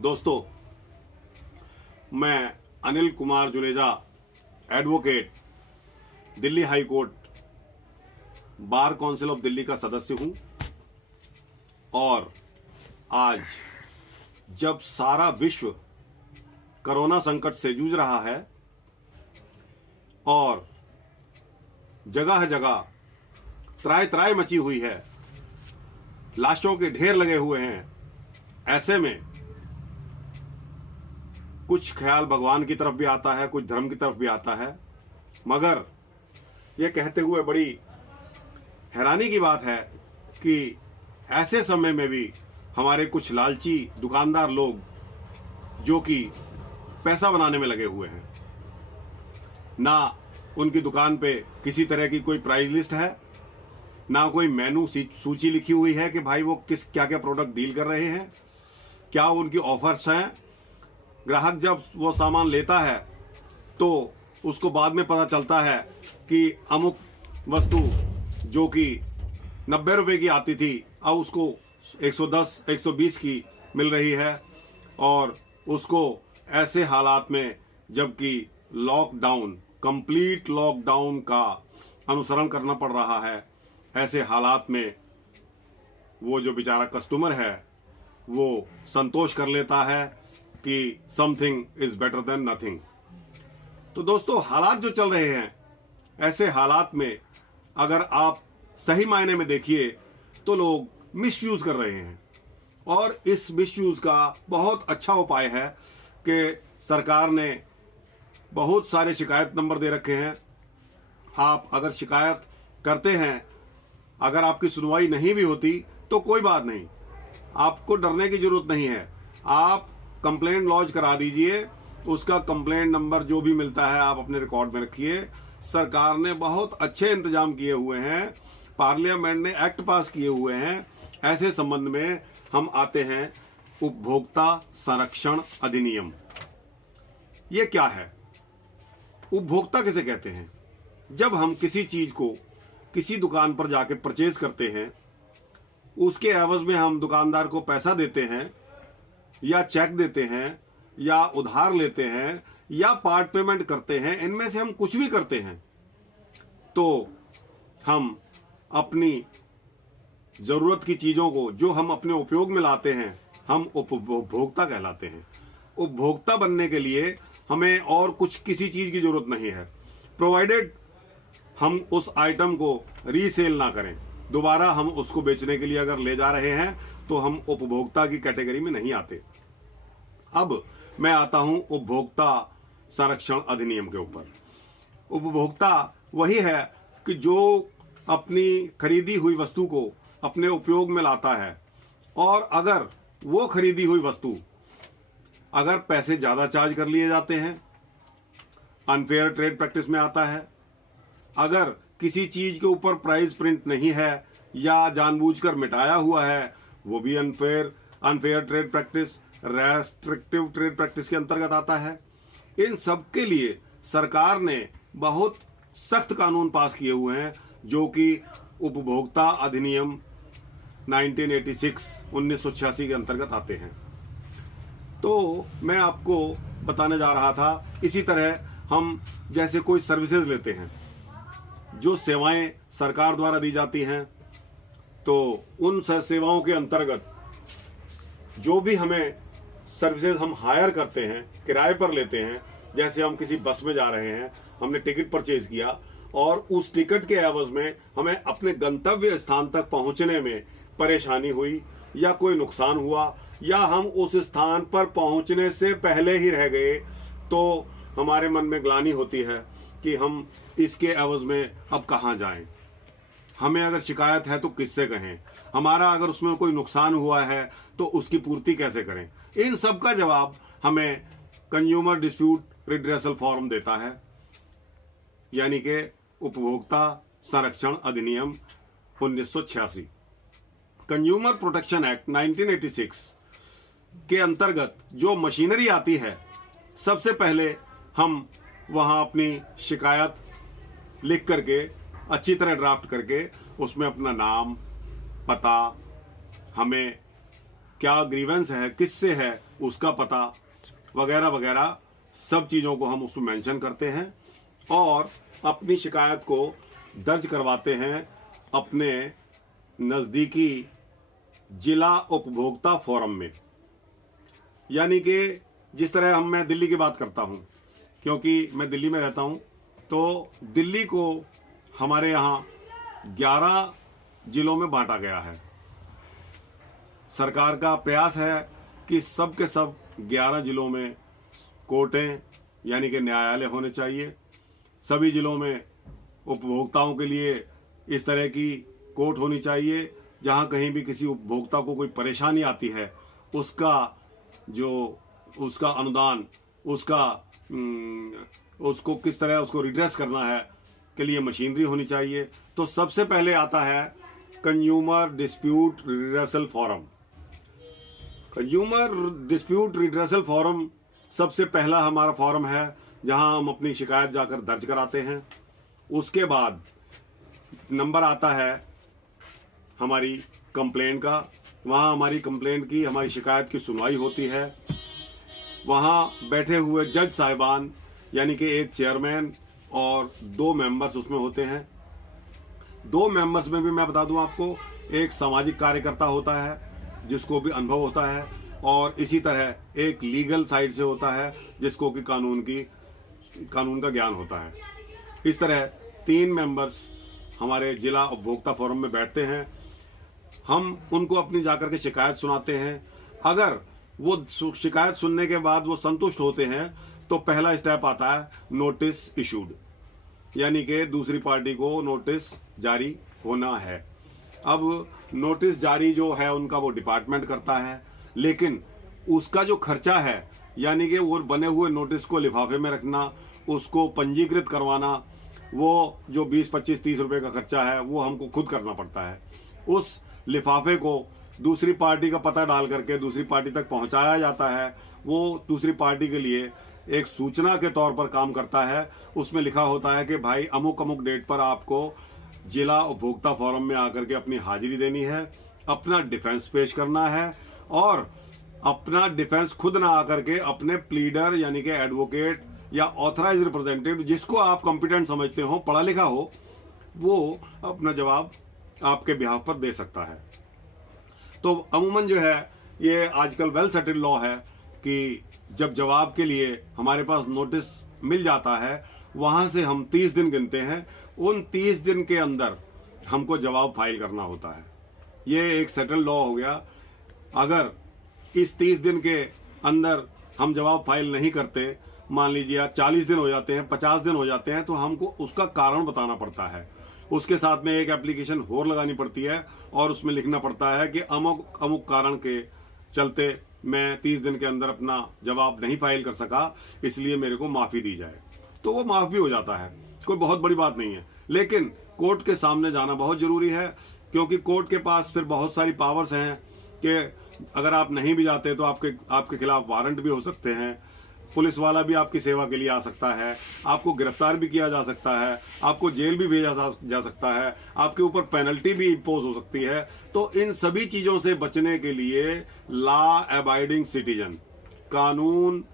दोस्तों, मैं Anil Kumar Juneja, advocate, Delhi high court bar council of Delhi का सदस्य हूं। और आज जब सारा विश्व कोरोना संकट से जूझ रहा है और जगह जगह त्राय त्राय मची हुई है, लाशों के ढेर लगे हुए हैं, ऐसे में कुछ ख्याल भगवान की तरफ भी आता है, कुछ धर्म की तरफ भी आता है। मगर यह कहते हुए बड़ी हैरानी की बात है कि ऐसे समय में भी हमारे कुछ लालची दुकानदार लोग जो कि पैसा बनाने में लगे हुए हैं, ना उनकी दुकान पे किसी तरह की कोई प्राइस लिस्ट है, ना कोई मेनू सूची लिखी हुई है कि भाई वो किस क्या क्या प्रोडक्ट डील कर रहे हैं, क्या उनकी ऑफर्स हैं। ग्राहक जब वो सामान लेता है तो उसको बाद में पता चलता है कि अमुक वस्तु जो कि 90 रुपए की आती थी अब उसको 110 120 की मिल रही है। और उसको ऐसे हालात में, जबकि लॉकडाउन, कंप्लीट लॉकडाउन का अनुसरण करना पड़ रहा है, ऐसे हालात में वो जो बेचारा कस्टमर है वो संतोष कर लेता है कि something is better than nothing. तो दोस्तों, हालात जो चल रहे हैं, ऐसे हालात में अगर आप सही मायने में देखिए तो लोग मिसयूज कर रहे हैं। और इस मिसयूज का बहुत अच्छा उपाय है कि सरकार ने बहुत सारे शिकायत नंबर दे रखे हैं। आप अगर शिकायत करते हैं, अगर आपकी सुनवाई नहीं भी होती तो कोई बात नहीं, आपको डरने की जरूरत नहीं है। आप कंप्लेंट लॉन्च करा दीजिए, उसका कंप्लेंट नंबर जो भी मिलता है आप अपने रिकॉर्ड में रखिए। सरकार ने बहुत अच्छे इंतजाम किए हुए हैं, पार्लियामेंट ने एक्ट पास किए हुए हैं। ऐसे संबंध में हम आते हैं उपभोक्ता संरक्षण अधिनियम। ये क्या है? उपभोक्ता किसे कहते हैं? जब हम किसी चीज को किसी दुकान पर जाके परचेज करते हैं, उसके एवज में हम दुकानदार को पैसा देते हैं या चेक देते हैं या उधार लेते हैं या पार्ट पेमेंट करते हैं, इनमें से हम कुछ भी करते हैं तो हम अपनी जरूरत की चीजों को जो हम अपने उपयोग में लाते हैं, हम उपभोक्ता कहलाते हैं। उपभोक्ता बनने के लिए हमें और कुछ किसी चीज की जरूरत नहीं है, प्रोवाइडेड हम उस आइटम को रीसेल ना करें। दोबारा हम उसको बेचने के लिए अगर ले जा रहे हैं तो हम उपभोक्ता की कैटेगरी में नहीं आते। अब मैं आता हूं उपभोक्ता संरक्षण अधिनियम के ऊपर। उपभोक्ता वही है कि जो अपनी खरीदी हुई वस्तु को अपने उपयोग में लाता है, और अगर वो खरीदी हुई वस्तु अगर पैसे ज्यादा चार्ज कर लिए जाते हैं, अनफेयर ट्रेड प्रैक्टिस में आता है। अगर किसी चीज के ऊपर प्राइस प्रिंट नहीं है या जानबूझकर मिटाया हुआ है, वो भी unfair trade practice, restrictive trade practice के अंतर्गत आता है। इन सब के लिए सरकार ने बहुत सख्त कानून पास किए हुए हैं, जो कि उपभोक्ता अधिनियम 1986 के अंतर्गत आते हैं। तो मैं आपको बताने जा रहा था, इसी तरह हम जैसे कोई सर्विसेज लेते हैं, जो सेवाएं सरकार द्वारा दी जाती हैं, तो उन सेवाओं के अंतर्गत जो भी हमें सर्विसेज हम हायर करते हैं, किराए पर लेते हैं, जैसे हम किसी बस में जा रहे हैं, हमने टिकट परचेज किया और उस टिकट के एवज में हमें अपने गंतव्य स्थान तक पहुंचने में परेशानी हुई या कोई नुकसान हुआ, या हम उस स्थान पर पहुंचने से पहले ही रह गए, तो हमारे मन में ग्लानि होती है कि हम इसके एवज में अब कहां जाएं। हमें अगर शिकायत है तो किससे कहें, हमारा अगर उसमें कोई नुकसान हुआ है तो उसकी पूर्ति कैसे करें। इन सब का जवाब हमें कंज्यूमर डिस्प्यूट रिड्रेसल फॉर्म देता है, यानी कि उपभोक्ता संरक्षण अधिनियम 1986। कंज्यूमर प्रोटेक्शन एक्ट 1986 के अंतर्गत जो मशीनरी आती है, सबसे पहले हम वहां अपनी शिकायत लिख करके, अच्छी तरह ड्राफ्ट करके, उसमें अपना नाम, पता, हमें क्या ग्रीवेंस है, किससे है, उसका पता वगैरह वगैरह सब चीज़ों को हम उसमें मेंशन करते हैं और अपनी शिकायत को दर्ज करवाते हैं अपने नज़दीकी जिला उपभोक्ता फोरम में। यानी कि जिस तरह मैं दिल्ली की बात करता हूं, क्योंकि मैं दिल्ली में रहता हूं, तो दिल्ली को हमारे यहाँ 11 जिलों में बांटा गया है। सरकार का प्रयास है कि सब के सब 11 जिलों में कोर्टें यानी कि न्यायालय होने चाहिए। सभी जिलों में उपभोक्ताओं के लिए इस तरह की कोर्ट होनी चाहिए, जहां कहीं भी किसी उपभोक्ता को कोई परेशानी आती है उसका अनुदान, उसको किस तरह उसको रिड्रेस करना है के लिए मशीनरी होनी चाहिए। तो सबसे पहले आता है consumer dispute redressal forum. Consumer dispute redressal forum सबसे पहला हमारा फोरम है, जहां हम अपनी शिकायत जाकर दर्ज कराते हैं। उसके बाद नंबर आता है हमारी कंप्लेंट का। वहां हमारी कंप्लेंट की, हमारी शिकायत की सुनवाई होती है। वहां बैठे हुए जज साहिबान यानी कि एक चेयरमैन और 2 मेंबर्स उसमें होते हैं। 2 मेंबर्स में भी मैं बता दूं आपको, एक सामाजिक कार्यकर्ता होता है जिसको भी अनुभव होता है, और इसी तरह एक लीगल साइड से होता है जिसको कि कानून का ज्ञान होता है। इस तरह 3 मेंबर्स हमारे जिला उपभोक्ता फोरम में बैठते हैं। हम उनको अपनी जाकर के शिकायत सुनाते हैं। अगर वो शिकायत सुनने के बाद वो संतुष्ट होते हैं तो पहला स्टेप आता है नोटिस इशूड, यानी कि दूसरी पार्टी को नोटिस जारी होना है। अब नोटिस जारी जो है उनका वो डिपार्टमेंट करता है, लेकिन उसका जो खर्चा है यानी कि वो बने हुए नोटिस को लिफाफे में रखना, उसको पंजीकृत करवाना, वो जो 20, 25, 30 रुपए का खर्चा है वो हमको खुद करना पड़ता है। उस लिफाफे को दूसरी पार्टी का पता डाल करके दूसरी पार्टी तक पहुंचाया जाता है। वो दूसरी पार्टी के लिए एक सूचना के तौर पर काम करता है। उसमें लिखा होता है कि भाई अमुक अमुक डेट पर आपको जिला उपभोक्ता फोरम में आकर के अपनी हाजिरी देनी है, अपना डिफेंस पेश करना है, और अपना डिफेंस खुद ना आकर के अपने प्लीडर यानी कि एडवोकेट या ऑथराइज रिप्रेजेंटेटिव, जिसको आप कॉम्पिटेंट समझते हो, पढ़ा लिखा हो, वो अपना जवाब आपके बिहाफ पर दे सकता है। तो अमूमन जो है ये आजकल वेल सेटल्ड लॉ है कि जब जवाब के लिए हमारे पास नोटिस मिल जाता है, वहां से हम 30 दिन गिनते हैं। उन 30 दिन के अंदर हमको जवाब फाइल करना होता है। ये एक सेटल्ड लॉ हो गया। अगर इस 30 दिन के अंदर हम जवाब फाइल नहीं करते, मान लीजिए 40 दिन हो जाते हैं, 50 दिन हो जाते हैं, तो हमको उसका कारण बताना पड़ता है। उसके साथ में एक एप्लीकेशन और लगानी पड़ती है और उसमें लिखना पड़ता है कि अमुक अमुक कारण के चलते मैं 30 दिन के अंदर अपना जवाब नहीं फाइल कर सका, इसलिए मेरे को माफी दी जाए। तो वो माफ भी हो जाता है, कोई बहुत बड़ी बात नहीं है। लेकिन कोर्ट के सामने जाना बहुत जरूरी है, क्योंकि कोर्ट के पास फिर बहुत सारी पावर्स हैं कि अगर आप नहीं भी जाते तो आपके खिलाफ वारंट भी हो सकते हैं, पुलिस वाला भी आपकी सेवा के लिए आ सकता है, आपको गिरफ्तार भी किया जा सकता है, आपको जेल भी भेजा जा सकता है, आपके ऊपर पेनल्टी भी इम्पोज हो सकती है। तो इन सभी चीजों से बचने के लिए लॉ अबाइडिंग सिटीजन, कानून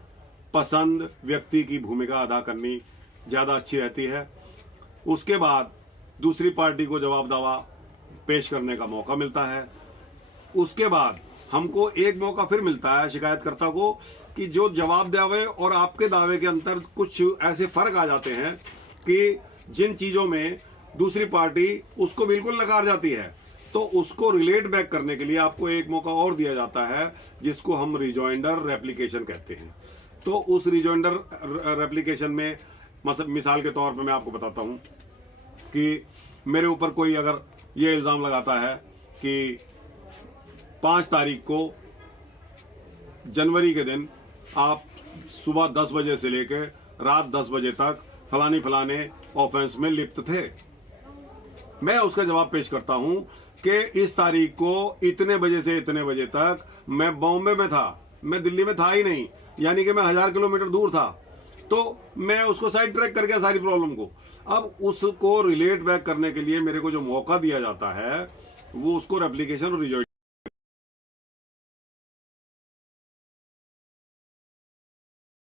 पसंद व्यक्ति की भूमिका अदा करनी ज्यादा अच्छी रहती है। उसके बाद दूसरी पार्टी को जवाब दावा पेश करने का मौका मिलता है। उसके बाद हमको एक मौका फिर मिलता है शिकायतकर्ता को कि जो जवाब दावे और आपके दावे के अंदर कुछ ऐसे फर्क आ जाते हैं कि जिन चीजों में दूसरी पार्टी उसको बिल्कुल नकार जाती है, तो उसको रिलेट बैक करने के लिए आपको एक मौका और दिया जाता है, जिसको हम रिजॉइंडर रेप्लिकेशन कहते हैं। तो उस रिजॉइंडर रेप्लिकेशन में मिसाल के तौर पर मैं आपको बताता हूं कि मेरे ऊपर कोई अगर ये इल्जाम लगाता है कि 5 तारीख को जनवरी के दिन आप सुबह 10 बजे से लेकर रात 10 बजे तक फलाने ऑफेंस में लिप्त थे, मैं उसका जवाब पेश करता हूं कि इस तारीख को इतने बजे से इतने बजे तक मैं बॉम्बे में था, मैं दिल्ली में था ही नहीं, यानी कि मैं 1000 किलोमीटर दूर था। तो मैं उसको साइड ट्रैक कर गया सारी प्रॉब्लम को। अब उसको रिलेट बैक करने के लिए मेरे को जो मौका दिया जाता है वो उसको रेप्लिकेशन और रिजॉइंडर